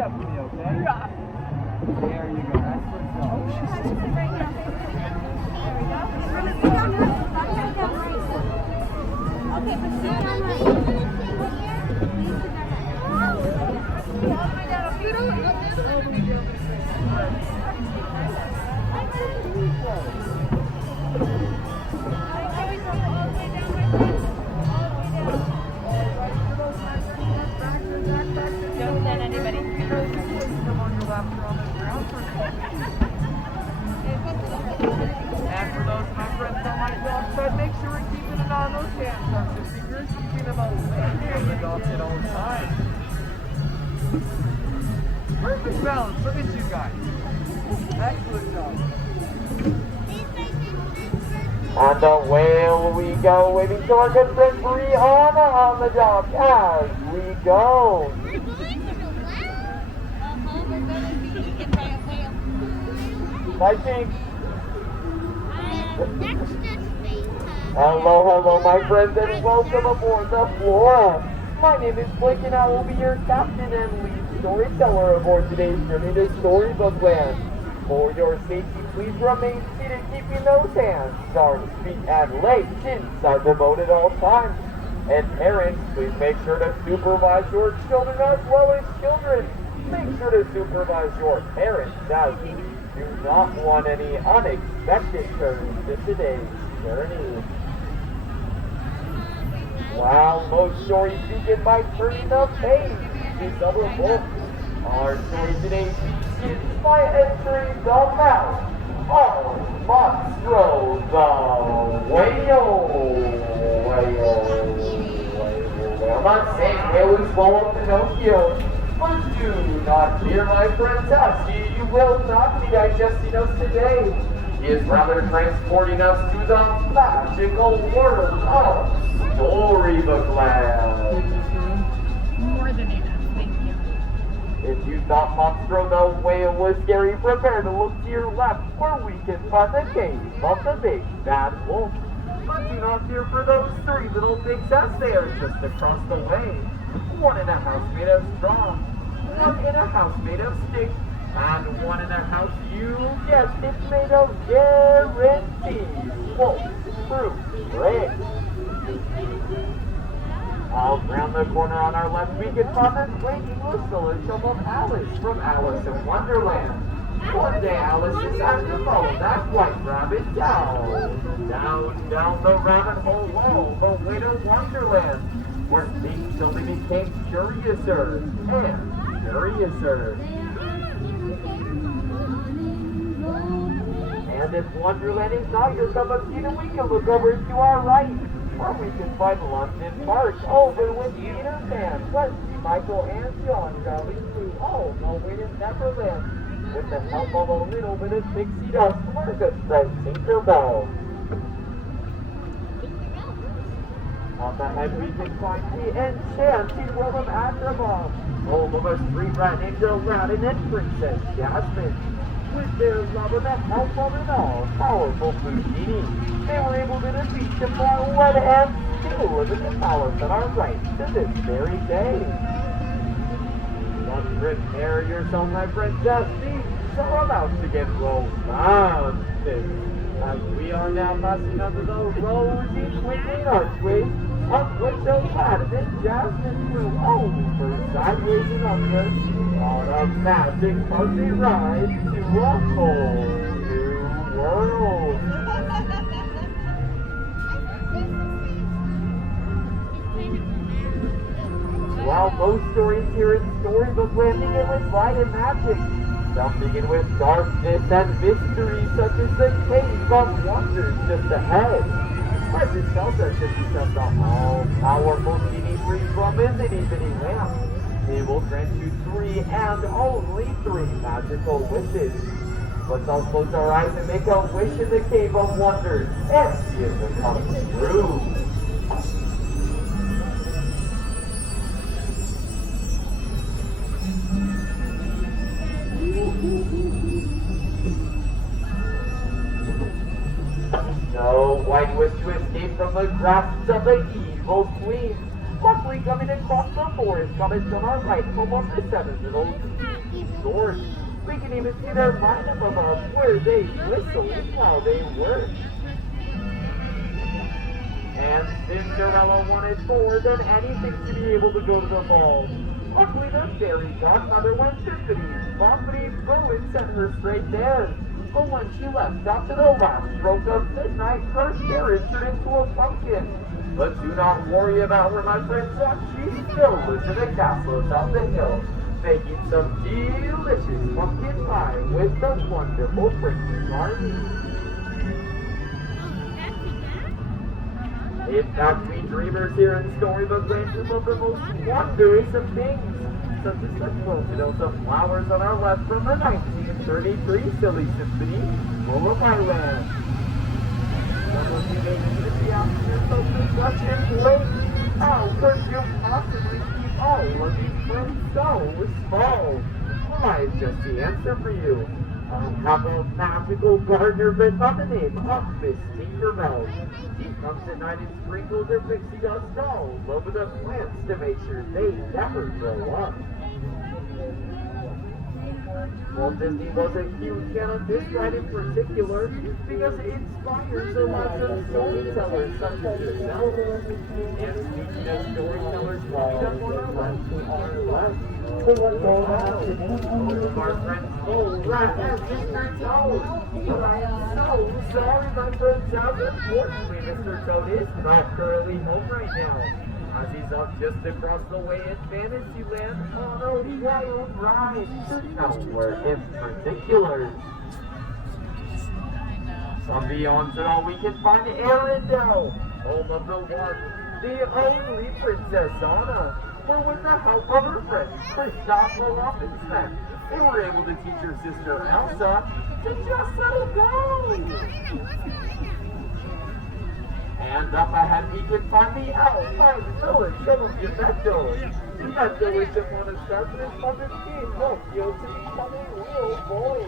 step with me, okay? Yeah. There you go. That's what's up. Okay, but sit down right Don't let anybody see you. And for those of my friends on my dog side, make sure we're keeping an eye on those hands on your fingers, keeping them away from the dogs at all times. Perfect balance. Look at you guys. Excellent job. And away we go, waiting to our good friend Brianna on the dock as we go. We're going to the we're going to be eaten by a whale. My cheeks. Next is Hello, my friends, and welcome aboard the Flora. My name is Blake, and I will be your captain and lead storyteller aboard today's journey to Storybook Land. For your safety, please remain seated, keeping those hands, arms, feet, and legs inside the boat at all times. And parents, please make sure to supervise your children as well as children. Make sure to supervise your parents as we do not want any unexpected turns in today's journey. Wow, most stories begin by turning the page to some of books. Our story today begins by entering the mouth of Monstro the whale. I'm not saying whale is swallowed Pinocchio, but do not fear, my friends, as he will not be digesting us today. He is rather transporting us to the magical world of Storybook Land. More than enough, thank you. If you thought Monstro the whale was scary, prepare to look to your left where we can find the cave of the big bad wolf. But do not fear for those three little pigs as they are just across the way. One in a house made of straw, one in a house made of sticks, and one in a house you guessed it's made of guaranteed wolf-proof bricks. All around the corner on our left, we can find the flaming whistle and some of Alice from Alice in Wonderland. One day Alice decided to follow that white rabbit down the rabbit hole all the way to Wonderland, where things only became curiouser and curiouser. And if Wonderland is not your cup of tea, then we can look over to our right, or we can find London Park over with Peter Pan, Wesley, Michael, and John traveling through all the way to Neverland with the help of a little bit of pixie dust from our good friend Tinkerbell. On the head we can find the enchanted world of Agrabah, home of a street rat named Aladdin and Princess Jasmine. With their love and the help of an all-powerful blue genie, they were able to defeat the Marlette and still live in the palace that are right to this very day. But prepare yourself, my friends, as things are about to get romantic, as we are now passing under the rosy twinkling archways of which Aladdin and Jasmine flew over sideways and under on a magic party ride to a whole new world. While most stories here in Storybook Land begin with light and magic, some begin with darkness and mystery, such as the Cave of Wonders just ahead. As it tells us that because the all-powerful genie free from his itty-bitty lamp, he will grant you 3 and only 3 magical wishes. Let's all close our eyes and make a wish in the Cave of Wonders and see if it comes true. Snow White wished to escape from the grasp of the evil queen. Luckily Directly coming across the forest, coming to our right, almost the 7 little doors. We can even see their lineup above where they whistle while they work. And Cinderella wanted more than anything to be able to go to the ball. Luckily, the fairy godmother went boppity, boo, and sent her straight there. But when she left after the last stroke of midnight, her spirit turned into a pumpkin. But do not worry about her, my friends, she still lives in the castle atop the hill, making some delicious pumpkin pie with the wonderful Princess Army. In fact, we dreamers here in Storybook Land love the most wondrous of things, such as the quilted of flowers on our left from the 1933 Silly Symphony, Lullaby Land. Some of you may even be asking yourself the question, wait, how could you possibly keep all of these friends so small? Well, I have just the answer for you. I have a magical gardener by the name of Miss Tinkerbell. She comes at night and sprinkles her pixie dust all over the plants to make sure they never grow up. Walt Disney was a huge fan of this ride in particular because it inspires a lot of storytellers such as yourself. And speaking of storytellers, right up on our left, one of our friends, right as Mr. Toad. But I am so sorry, my friend Toad. Unfortunately, Mr. Toad is not currently home right now, as he's up just across the way in Fantasyland on a wild ride. Nowhere in particular. From beyond it all, we can find Arendelle, home of the one, the only Princess Anna. For with the help of her friends, Kristoff and Sven, they were able to teach her sister Elsa to just let it go. And up ahead we can find the elf by the village of Geppetto. Geppetto is upon a start with his mother's kid, Pinocchio, to become a real boy.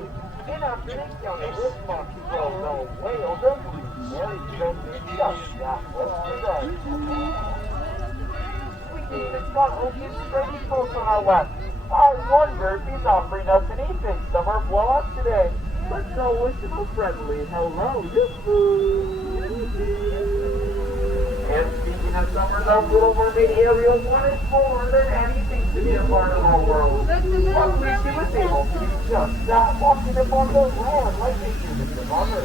And after an encounter with Maxwell the whale, the blue fairy goes just that yesterday. We can even spot Opium's trading post on our left. I wonder if he's offering us an evening summer blow-up today. Let's go wish him a friendly hello. And speaking of summer, the Little Mermaid Ariel wanted more than anything to be a part of our world. Luckily, she was able to just stop walking upon the land like they do with the mother.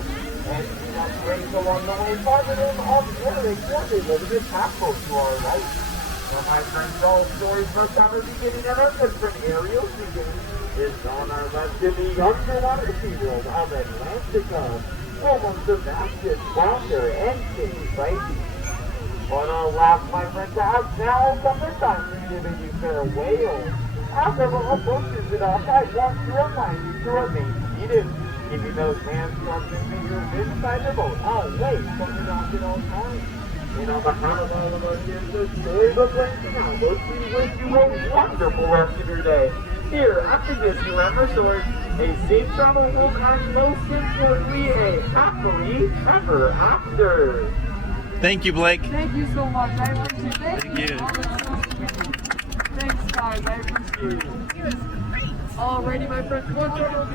And she got brave along the way, finding him up Eric, one Elizabeth Hackle to our right. Now, my friends, all stories must have a beginning, and our good friend Ariel's beginning is on our left in the underwater SeaWorld of Atlantica, home of Sebastian, Flounder, and Kitty Spicy. But alas, my friends, has now come the time for giving you farewell. As everyone approaches it off, I want to remind you to remain seated, keeping those hands, arms, and fingers inside the boat, away from the dock at all times. And on behalf of all of us here at the Storybook Land Canal Boats, we wish you a wonderful rest of your day here at the Disneyland Resort. A safe travel home, and most importantly, a happily ever after. Thank you, Blake. Thank you so much. I appreciate it. Thank you. Thanks, guys. I appreciate it. Alrighty, my friends. One more,